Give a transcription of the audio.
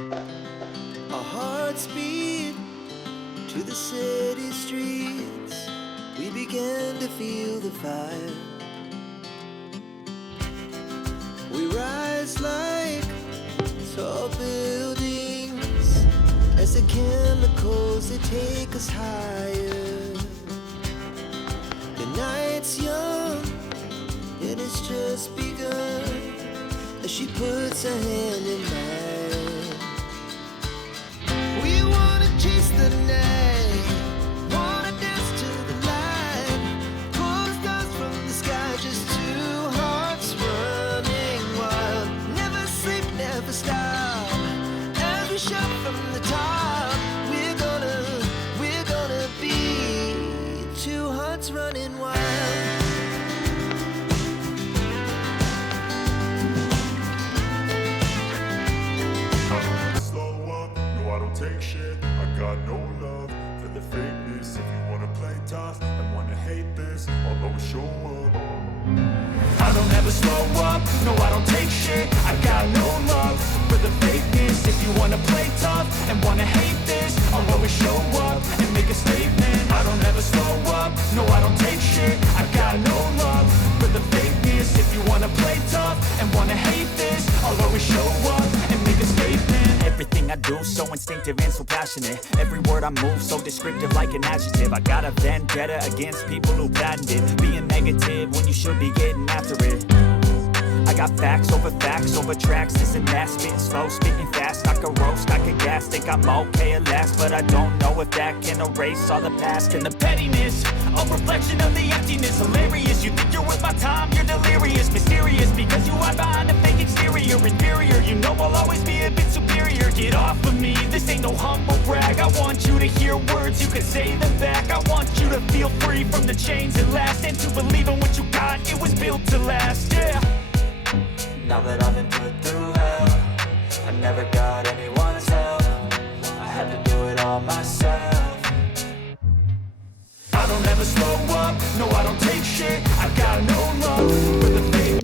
Our hearts beat to the city streets. We began to feel the fire. We rise like tall buildings as the chemicals, they take us higher. The night's young and it's just begun as she puts her hand in mine. We wanna chase the night, wanna dance to the light, pull the stars from the sky, just two hearts running wild. Never sleep, never stop, as we shout from the top. We're gonna be two hearts running wild. Take shit, I got no love for the fakeness. If you wanna play tough and wanna hate this, I'll always show up. I don't ever slow up, no I don't take shit. I got no love for the fakeness. If you wanna play tough and wanna hate this, I'll always show up and make a statement. I don't ever slow up, no I don't take shit. I got no love for the fakeness. If you wanna play tough and wanna hate this, I'll always show up and make a statement. Everything I do, so instinctive and so passionate. Every word I move, so descriptive like an adjective. I got a vendetta against people who patented being negative when you should be getting after it. I got facts over tracks, this and that. Spitting slow, speaking fast, I could roast, I could gas. Think I'm okay at last, but I don't know if that can erase all the past. And the pettiness, a reflection of the emptiness. Hilarious, you think you're worth my time, you're delirious. Mysterious, because you hide behind a fake exterior. Inferior, you know I'll always be a bit superior. Get off of me, this ain't no humble brag. I want you to hear words, you can say them back. I want you to feel free from the chains that last, and to believe in what you got, it was built to last, yeah. Now that I've been put through hell, I never got anyone's help. I had to do it all myself. I don't ever slow up, no I don't take shit. I got no love for the fake.